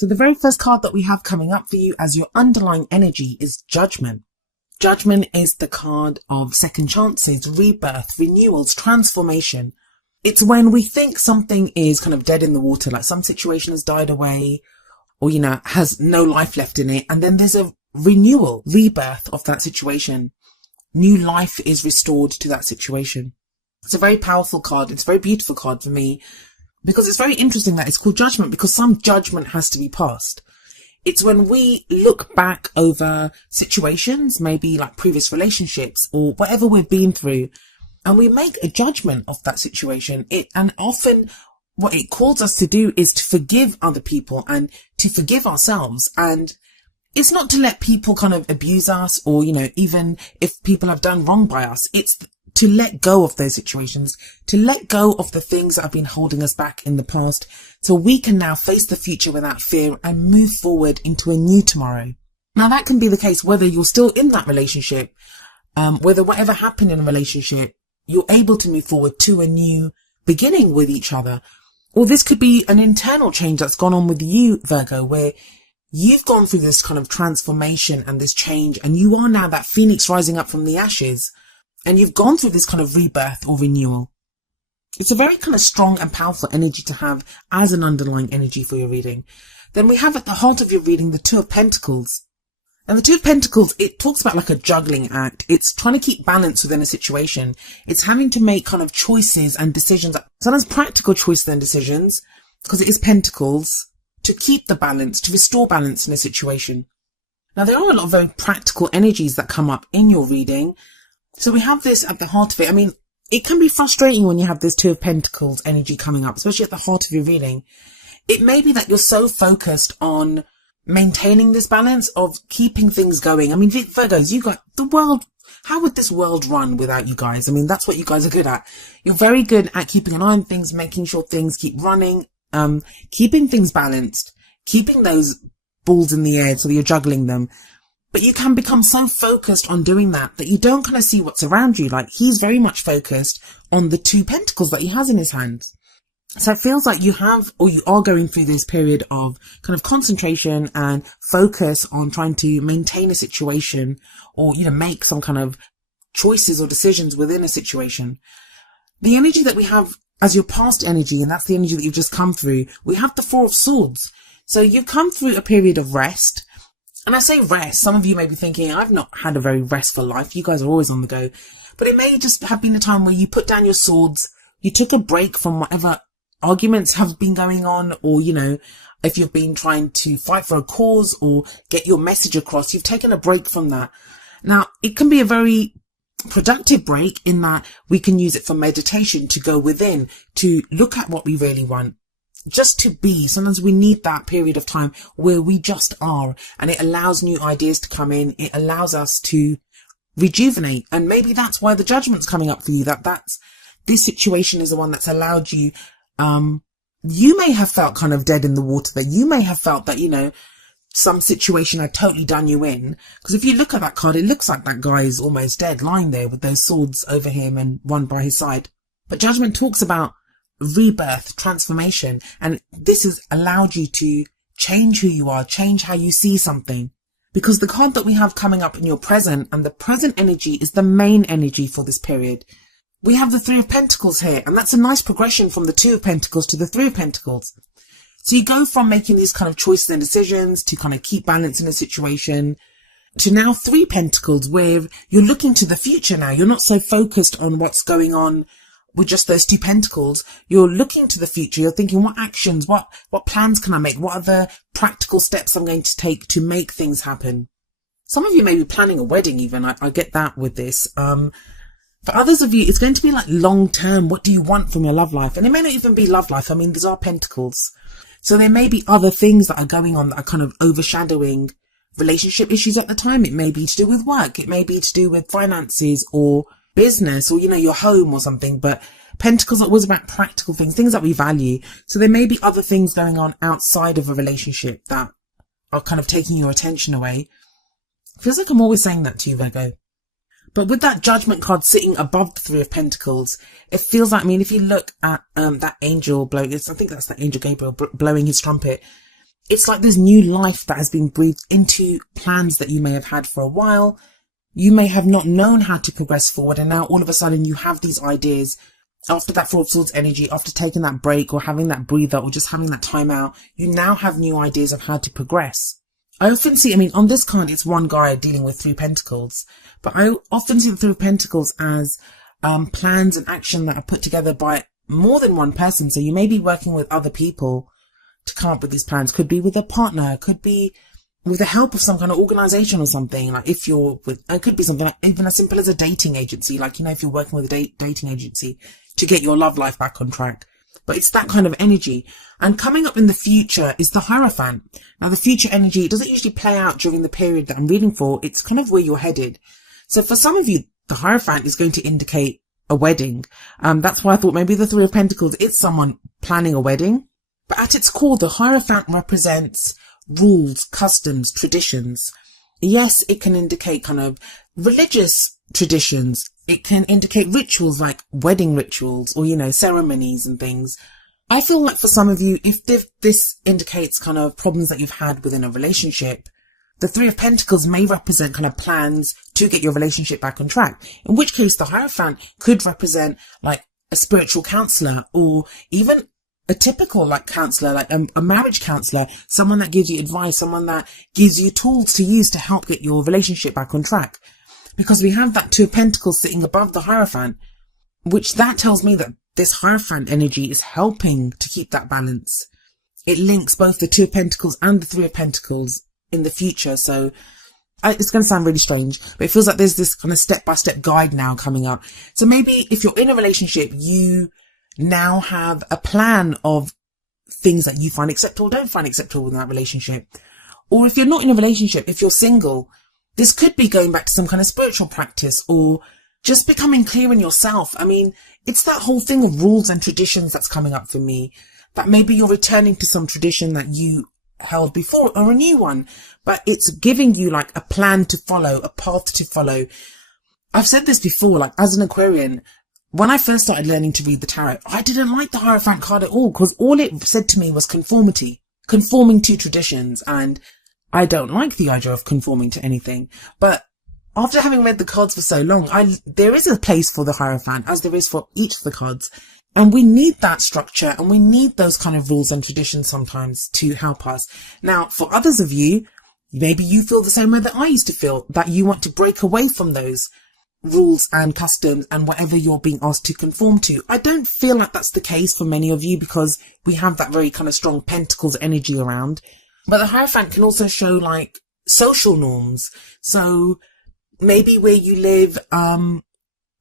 So the very first card that we have coming up for you as your underlying energy is Judgment. Judgment is the card of second chances, rebirth, renewals, transformation. It's when we think something is kind of dead in the water, like some situation has died away or, has no life left in it. And then there's a renewal, rebirth of that situation. New life is restored to that situation. It's a very powerful card. It's a very beautiful card for me because it's very interesting that it's called Judgment, because some judgment has to be passed. It's when we look back over situations, maybe like previous relationships or whatever we've been through, and we make a judgment of that situation. And often what it calls us to do is to forgive other people and to forgive ourselves. And it's not to let people kind of abuse us or, even if people have done wrong by us, it's to let go of those situations, to let go of the things that have been holding us back in the past, so we can now face the future without fear and move forward into a new tomorrow. Now that can be the case whether you're still in that relationship, whether whatever happened in a relationship, you're able to move forward to a new beginning with each other. Or this could be an internal change that's gone on with you, Virgo, where you've gone through this kind of transformation and this change, and you are now that phoenix rising up from the ashes. And you've gone through this kind of rebirth or renewal. It's a very kind of strong and powerful energy to have as an underlying energy for your reading. Then we have at the heart of your reading the Two of Pentacles. And the Two of Pentacles, it talks about like a juggling act. It's trying to keep balance within a situation. It's having to make kind of choices and decisions, sometimes practical choices and decisions, because it is Pentacles, to keep the balance, to restore balance in a situation. Now there are a lot of very practical energies that come up in your reading. So we have this at the heart of it. I mean, it can be frustrating when you have this Two of Pentacles energy coming up, especially at the heart of your reading. It may be that you're so focused on maintaining this balance of keeping things going. I mean, Virgos, you got the world. How would this world run without you guys? I mean, that's what you guys are good at. You're very good at keeping an eye on things, making sure things keep running, keeping things balanced, keeping those balls in the air so that you're juggling them. But you can become so focused on doing that you don't kind of see what's around you. Like, he's very much focused on the Two Pentacles that he has in his hands. So it feels like you have, or you are going through this period of kind of concentration and focus on trying to maintain a situation or, make some kind of choices or decisions within a situation. The energy that we have as your past energy, and that's the energy that you've just come through, we have the Four of Swords. So you've come through a period of rest. And I say rest, some of you may be thinking, I've not had a very restful life. You guys are always on the go. But it may just have been a time where you put down your swords, you took a break from whatever arguments have been going on, or, if you've been trying to fight for a cause or get your message across, you've taken a break from that. Now, it can be a very productive break in that we can use it for meditation, to go within, to look at what we really want. Just to be. Sometimes we need that period of time where we just are, and it allows new ideas to come in. It allows us to rejuvenate. And maybe that's why the Judgment's coming up for you, this situation is the one that's allowed you. You may have felt kind of dead in the water, that you may have felt that, some situation had totally done you in. Because if you look at that card, it looks like that guy is almost dead, lying there with those swords over him and one by his side. But Judgment talks about rebirth, transformation, and this has allowed you to change who you are, change how you see something. Because the card that we have coming up in your present, and the present energy is the main energy for this period. We have the Three of Pentacles here, and that's a nice progression from the Two of Pentacles to the Three of Pentacles. So you go from making these kind of choices and decisions to kind of keep balance in a situation to now Three Pentacles, where you're looking to the future now. You're not so focused on what's going on with just those Two Pentacles. You're looking to the future. You're thinking, what actions, what plans can I make? What are the practical steps I'm going to take to make things happen? Some of you may be planning a wedding even. I get that with this. For others of you, it's going to be like long term. What do you want from your love life? And it may not even be love life. I mean, these are Pentacles. So there may be other things that are going on that are kind of overshadowing relationship issues at the time. It may be to do with work. It may be to do with finances or business or, your home or something. But Pentacles are always about practical things that we value. So there may be other things going on outside of a relationship that are kind of taking your attention away. Feels like I'm always saying that to you, Virgo. But with that Judgment card sitting above the Three of Pentacles, it feels like, if you look at that angel blowing, I think that's the angel Gabriel blowing his trumpet. It's like there's new life that has been breathed into plans that you may have had for a while. You may have not known how to progress forward, and now all of a sudden you have these ideas. After that Four of Swords energy, after taking that break or having that breather or just having that time out, you now have new ideas of how to progress. I often see, on this card, it's one guy dealing with Three of Pentacles, but I often see the Three of Pentacles as plans and action that are put together by more than one person. So you may be working with other people to come up with these plans. Could be with a partner, could be with the help of some kind of organization or something. Like if you're with, it could be something like even as simple as a dating agency. Like, if you're working with a dating agency to get your love life back on track. But it's that kind of energy. And coming up in the future is the Hierophant. Now, the future energy doesn't usually play out during the period that I'm reading for. It's kind of where you're headed. So for some of you, the Hierophant is going to indicate a wedding. That's why I thought maybe the Three of Pentacles is someone planning a wedding. But at its core, the Hierophant represents rules, customs, traditions. Yes, it can indicate kind of religious traditions. It can indicate rituals like wedding rituals or, ceremonies and things. I feel like for some of you, if this indicates kind of problems that you've had within a relationship, the Three of Pentacles may represent kind of plans to get your relationship back on track. In which case, the Hierophant could represent like a spiritual counselor, or even a typical counselor, like a marriage counselor, someone that gives you advice, someone that gives you tools to use to help get your relationship back on track. Because we have that Two of Pentacles sitting above the Hierophant, which that tells me that this Hierophant energy is helping to keep that balance. It links both the Two of Pentacles and the Three of Pentacles in the future. So it's going to sound really strange, but it feels like there's this kind of step-by-step guide now coming up. So maybe if you're in a relationship, you now have a plan of things that you find acceptable or don't find acceptable in that relationship. Or if you're not in a relationship, if you're single, this could be going back to some kind of spiritual practice or just becoming clear in yourself. It's that whole thing of rules and traditions that's coming up for me, that maybe you're returning to some tradition that you held before or a new one, but it's giving you like a plan to follow, a path to follow. I've said this before, as an Aquarian, when I first started learning to read the tarot, I didn't like the Hierophant card at all, because all it said to me was conformity, conforming to traditions, and I don't like the idea of conforming to anything. But after having read the cards for so long, there is a place for the Hierophant, as there is for each of the cards. And we need that structure, and we need those kind of rules and traditions sometimes to help us. Now, for others of you, maybe you feel the same way that I used to feel, that you want to break away from those rules and customs and whatever you're being asked to conform to. I don't feel like that's the case for many of you, because we have that very kind of strong Pentacles energy around. But the Hierophant can also show like social norms. So maybe where you live,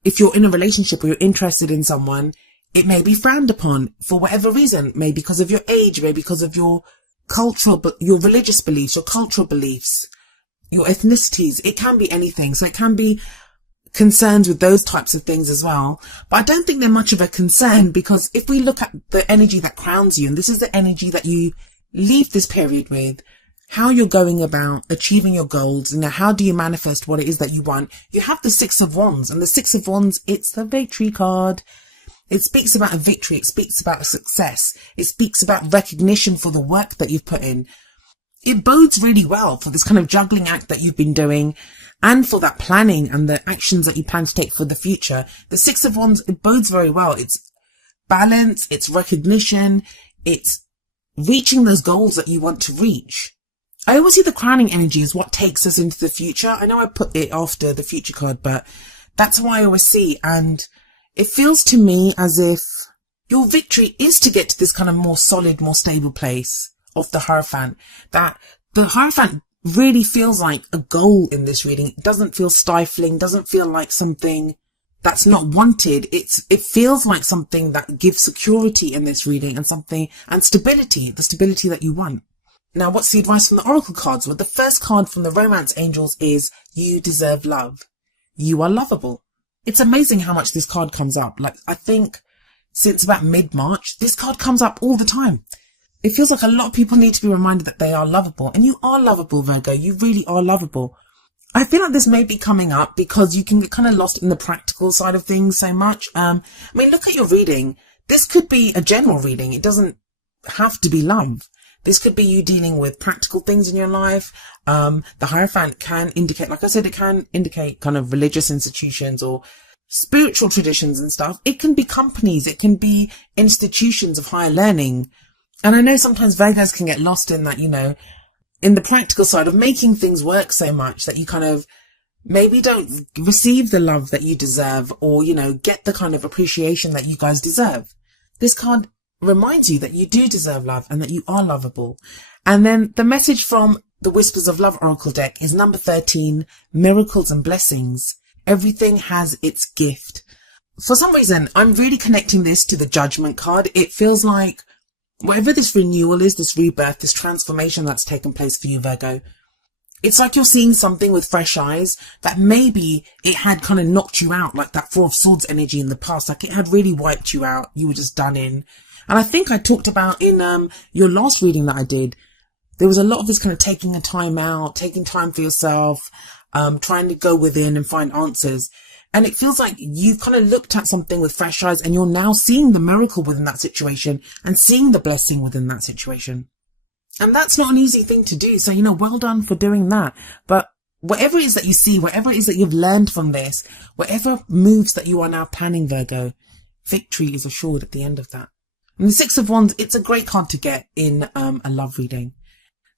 if you're in a relationship or you're interested in someone, it may be frowned upon for whatever reason. Maybe because of your age, maybe because of your cultural, your religious beliefs, your cultural beliefs, your ethnicities. It can be anything. So it can be concerns with those types of things as well. But I don't think they're much of a concern, because if we look at the energy that crowns you, and this is the energy that you leave this period with, how you're going about achieving your goals, how do you manifest what it is that you want? You have the Six of Wands, and the Six of Wands, it's the victory card. It speaks about a victory. It speaks about a success. It speaks about recognition for the work that you've put in. It bodes really well for this kind of juggling act that you've been doing, and for that planning and the actions that you plan to take for the future. The Six of Wands, it bodes very well. It's balance, it's recognition, it's reaching those goals that you want to reach. I always see the crowning energy as what takes us into the future. I know I put it after the future card, but that's how I always see. And it feels to me as if your victory is to get to this kind of more solid, more stable place of the Hierophant. That the Hierophant really feels like a goal in this reading. It doesn't feel stifling, doesn't feel like something that's not wanted. It feels like something that gives security in this reading, and stability, the stability that you want. Now, what's the advice from the Oracle cards? Well, the first card from the Romance Angels is you deserve love. You are lovable. It's amazing how much this card comes up. I think since about mid-March, this card comes up all the time. It feels like a lot of people need to be reminded that they are lovable. And you are lovable, Virgo. You really are lovable. I feel like this may be coming up because you can get kind of lost in the practical side of things so much. Look at your reading. This could be a general reading. It doesn't have to be love. This could be you dealing with practical things in your life. The Hierophant can indicate, like I said, it can indicate kind of religious institutions or spiritual traditions and stuff. It can be companies. It can be institutions of higher learning. And I know sometimes Virgos can get lost in that, you know, in the practical side of making things work so much that you kind of maybe don't receive the love that you deserve, or, you know, get the kind of appreciation that you guys deserve. This card reminds you that you do deserve love and that you are lovable. And then the message from the Whispers of Love Oracle deck is number 13, miracles and blessings. Everything has its gift. For some reason, I'm really connecting this to the Judgment card. It feels like whatever this renewal is, this rebirth, this transformation that's taken place for you, Virgo, it's like you're seeing something with fresh eyes that maybe it had kind of knocked you out, like that Four of Swords energy in the past. Like it had really wiped you out. You were just done in. And I think I talked about in your last reading that I did, there was a lot of this kind of taking a time out, taking time for yourself, trying to go within and find answers. And it feels like you've kind of looked at something with fresh eyes and you're now seeing the miracle within that situation and seeing the blessing within that situation. And that's not an easy thing to do. So, you know, well done for doing that. But whatever it is that you see, whatever it is that you've learned from this, whatever moves that you are now planning, Virgo, victory is assured at the end of that. And the Six of Wands, it's a great card to get in a love reading.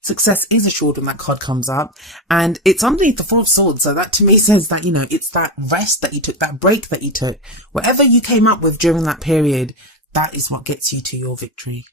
Success is assured when that card comes up, and it's underneath the Four of Swords. So that to me says that, you know, it's that rest that you took, that break that you took, whatever you came up with during that period, that is what gets you to your victory.